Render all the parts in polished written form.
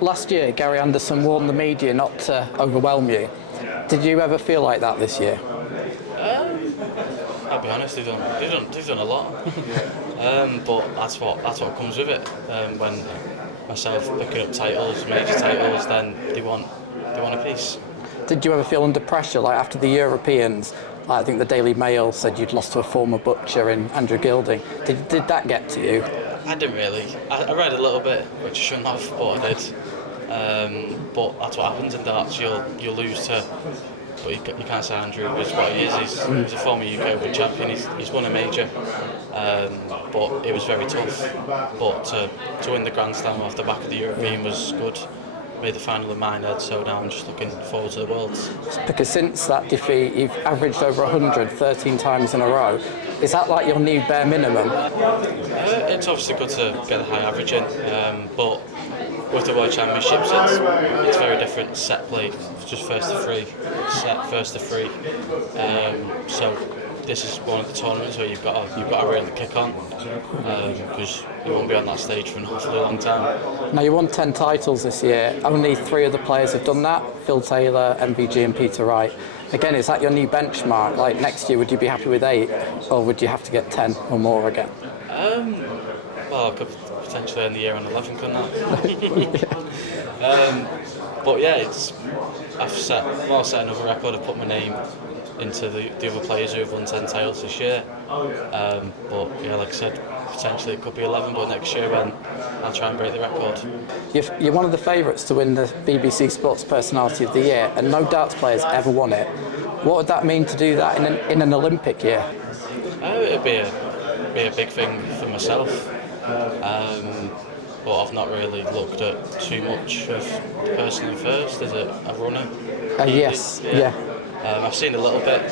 Last year, Gary Anderson warned the media not to overwhelm you. Did you ever feel like that this year? I'll be honest, they've done a lot. But that's what comes with it. When myself picking up titles, major titles, then they want a piece. Did you ever feel under pressure, like after the Europeans? I think the Daily Mail said you'd lost to a former butcher in Andrew Gilding. Did that get to you? I didn't really. I read a little bit, which I shouldn't have, but I did. But that's what happens in darts. You'll lose to. But you can't say Andrew is what he is. He's a former UK World Champion. He's won a major, but it was very tough. But to win the Grand Slam off the back of the European was good. Made the final in my head, so now I'm just looking forward to the Worlds. Because since that defeat, you've averaged over 100 13 times in a row. Is that like your new bare minimum? It's obviously good to get a high average in, but with the World Championships, it's very different. Set play, just first to three, set first to three. So this is one of the tournaments where you've got to really kick on, because you won't be on that stage for an awfully long time. Now, you won 10 titles this year. Only 3 other players have done that: Phil Taylor, MVG, and Peter Wright. Again, is that your new benchmark? Like next year, would you be happy with 8, or would you have to get 10 or more again? Well, I could potentially end the year on 11, couldn't I? But yeah, I've set another record. I've put my name into the other players who have won 10 titles this year. But yeah, like I said, potentially it could be 11, but next year I'll try and break the record. You're one of the favourites to win the BBC Sports Personality of the Year, and no darts players ever won it. What would that mean to do that in an Olympic year? It'd be a big thing for myself. But I've not really looked at too much of the person in first. Is it a runner? Yes, yeah. I've seen a little bit,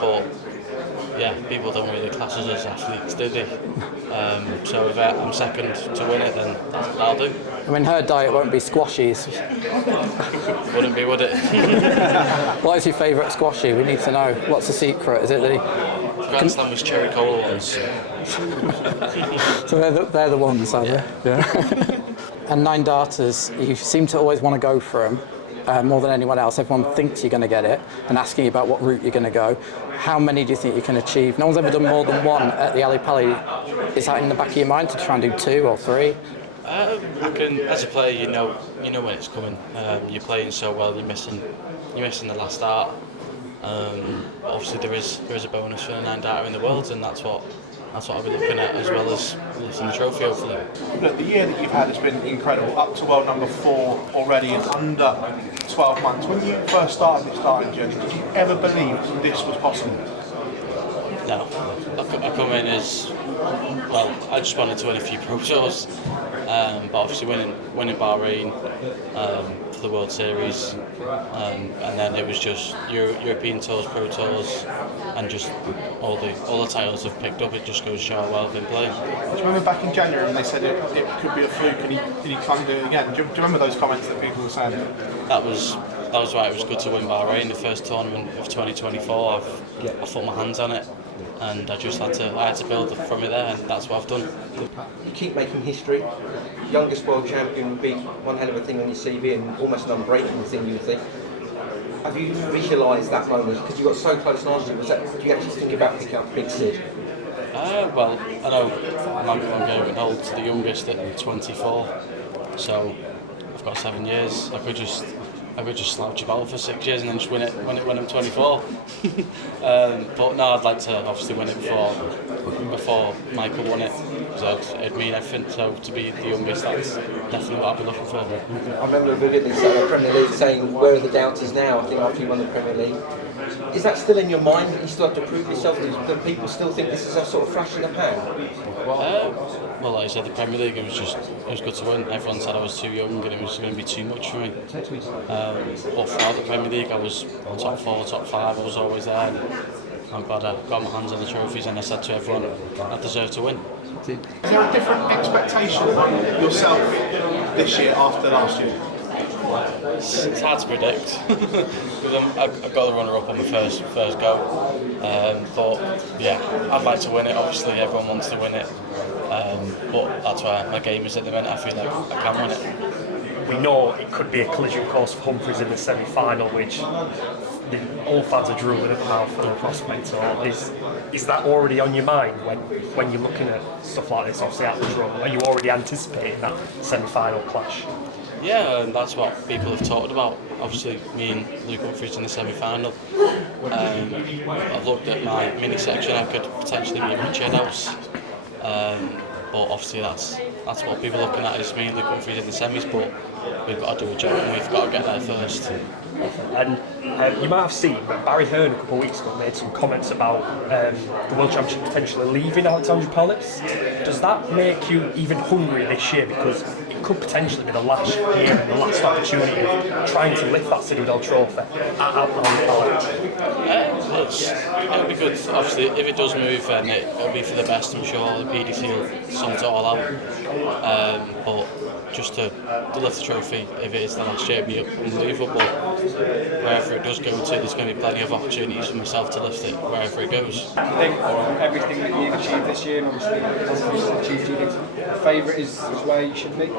but yeah, people don't really class us as athletes, do they? So if I'm second to win it, then that'll do. I mean, her diet won't be squashies. Wouldn't be, would it? What is your favourite squashie? We need to know. What's the secret? Is it the Grand Slam was cherry cola ones. So they're the ones, are they? Yeah. And 9 darters, you seem to always want to go for them. More than anyone else, everyone thinks you're going to get it and asking you about what route you're going to go. How many do you think you can achieve? No one's ever done more than 1 at the Ali Pali. Is that in the back of your mind to try and do 2 or 3? I can, as a player, you know when it's coming. You're playing so well, you're missing the last dart. Obviously, there is a bonus for the 9 darter in the Worlds, and that's what I'll be looking at, as well as lifting the trophy, hopefully. Look, the year that you've had has been incredible, up to world number 4 already in under 12 months. When you first started this darting journey, did you ever believe this was possible? No. I come in as, well, I just wanted to win a few Pro Tours, but obviously winning Bahrain for the World Series, and then it was just European Tours, Pro Tours, and just all the titles I've picked up. It just goes to show how well I've been playing. Do you remember back in January when they said it could be a fluke and he try and do it again? Do you remember those comments that people were saying? That was why it was good to win Bahrain, the first tournament of 2024. I put my hands on it, and I had to build from it there, and that's what I've done. You keep making history. Youngest world champion would be one hell of a thing on your CV and almost an unbreakable thing, you would think. Have you visualised that moment? Because you got so close last year. Do you actually think about picking up Big Sid? Well, I know I'm going to hold to the youngest at 24, so I've got 7 years. I could just slouch about for 6 years and then just win it when I'm 24. But no, I'd like to obviously win it before Michael won it, because it'd mean everything. So to be the youngest, that's definitely what I'd be looking for. I remember vividly saying the Premier League saying, "Where are the doubters now?" I think after you won the Premier League. Is that still in your mind? You still have to prove yourself? Do people still think this is a sort of flash in the pan? Well, like I said, the Premier League, it was good to win. Everyone said I was too young and it was going to be too much for me. But throughout the Premier League, I was top 4, top 5. I was always there. And I'm glad I got my hands on the trophies, and I said to everyone, I deserve to win. Is there a different expectation of yourself this year after last year? It's hard to predict because I've got the runner-up on my first go, but yeah, I'd like to win it. Obviously, everyone wants to win it, but that's where my game is at the minute. I feel like I can win it. we know it could be a collision course for Humphries in the semi-final, which all fans are drooling at the mouth for the prospect. So is that already on your mind when you're looking at stuff like this, obviously at the drum? Are you already anticipating that semi-final clash? Yeah, and that's what people have talked about. Obviously, me and Luke Humphries in the semi-final. I've looked at my mini section. I could potentially meet Richard House, but obviously that's what people are looking at is me and Luke Humphries in the semis. But we've got to do a job and we've got to get there first. And you might have seen that Barry Hearn a couple of weeks ago made some comments about the World Championship potentially leaving Alexandra Palace. Does that make you even hungry this year? Because it could potentially be the last year and the last opportunity of trying to lift that Citadel trophy at Alexandra Palace. It'll be good. Obviously, if it does move, then it'll be for the best. I'm sure the PDC will sort it all out. But just to lift the trophy, if it is the last year, it'd be unbelievable. Wherever it does go to, there's going to be plenty of opportunities for myself to lift it wherever it goes. I think everything that you've achieved this year, and obviously Humphries has achieved, do you think the favourite is where you should be?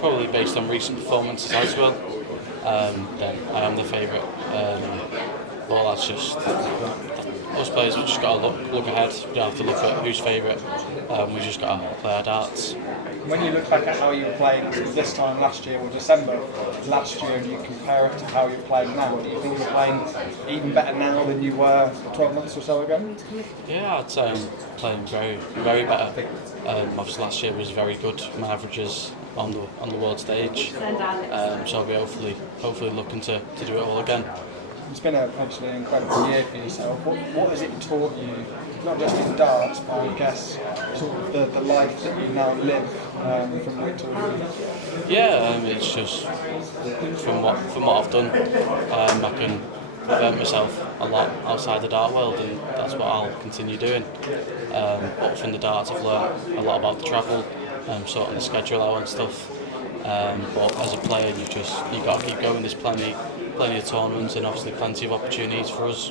Probably based on recent performances as well. Then I am the favourite. Well, that's just us players. We've just got to look ahead. We don't have to look at who's favourite. We've just got to play our darts. When you look back at how you were playing this time last year or December last year and you compare it to how you're playing now, do you think you're playing even better now than you were 12 months or so ago? Yeah, I'd say I'm playing very, very better. Obviously last year was very good. My averages on the world stage. So I'll be hopefully looking to do it all again. It's been obviously an incredible year for yourself. What has it taught you, not just in darts, but I guess sort of the life that you now live from Victoria? Yeah, it's just from what I've done, I can develop myself a lot outside the dart world, and that's what I'll continue doing. But from the darts, I've learned a lot about the travel, sorting the schedule out and stuff. But as a player, you got to keep going. There's plenty of tournaments and obviously plenty of opportunities for us